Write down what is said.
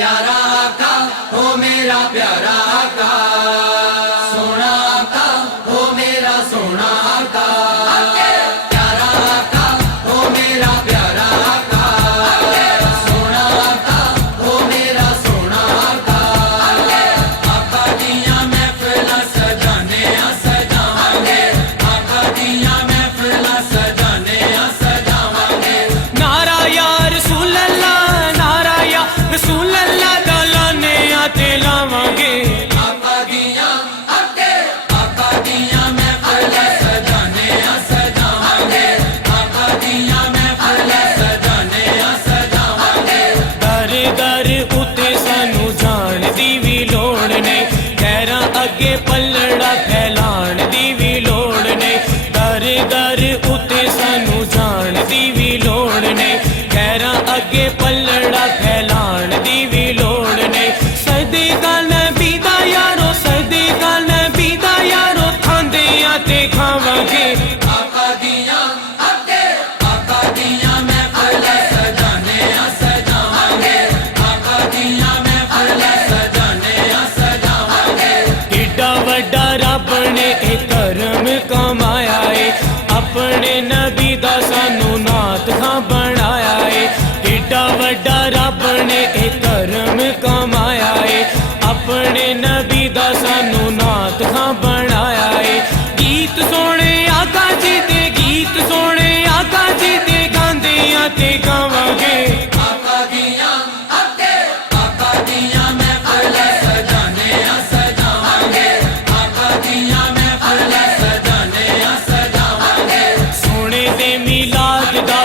प्यारा आका हो मेरा प्यारा आका, सोना आका हो मेरा सोना आका। प्यारा आका हो मेरा प्यारा आका, सोना आका हो मेरा सोना आका। आका दियां महफिलां सजाने सजावांगे, आका दियां महफिलां सजाने सजावांगे। नारा या रसूल अल्लाह, नारा या रसूल अल्लाह दलाने आते लावांगे। आका दियां महफिलां सजाने सजावांगे, आका दियां महफिलां सजाने सजावांगे। दर दर उते सानू जान दी भी लोड़ नहीं, खैरां अगे पलड़ा फैलाण दी भी लोड़ नहीं। दर दर उते सानू जान दी भी लोड़ नहीं, खैरां अगे पलड़ा फैलाण दी भी लोड़ नहीं। सदका नबी दा यारो, सदका नबी दा यारो, खांदे आते खावांगे। आका दियां महफिलां सजाने सजावांगे, आका दियां महफिलां सजाने सजावांगे। एडा वड्डा रब ने एक करम कमाया है, अपने नबी दा सानू नात खां बनाया है। एडा वड्डा रब ने एक करम कमाया है, अपने नबी दा सानू नात खां बनाया है। गीत सोने आका जी दे, गीत सोने आका जी दे, गांदे आते गावांगे। आका दियां महफिलां सजाने सजावांगे, आका दियां महफिलां सजाने सजावांगे। सोने दे मिलाद दा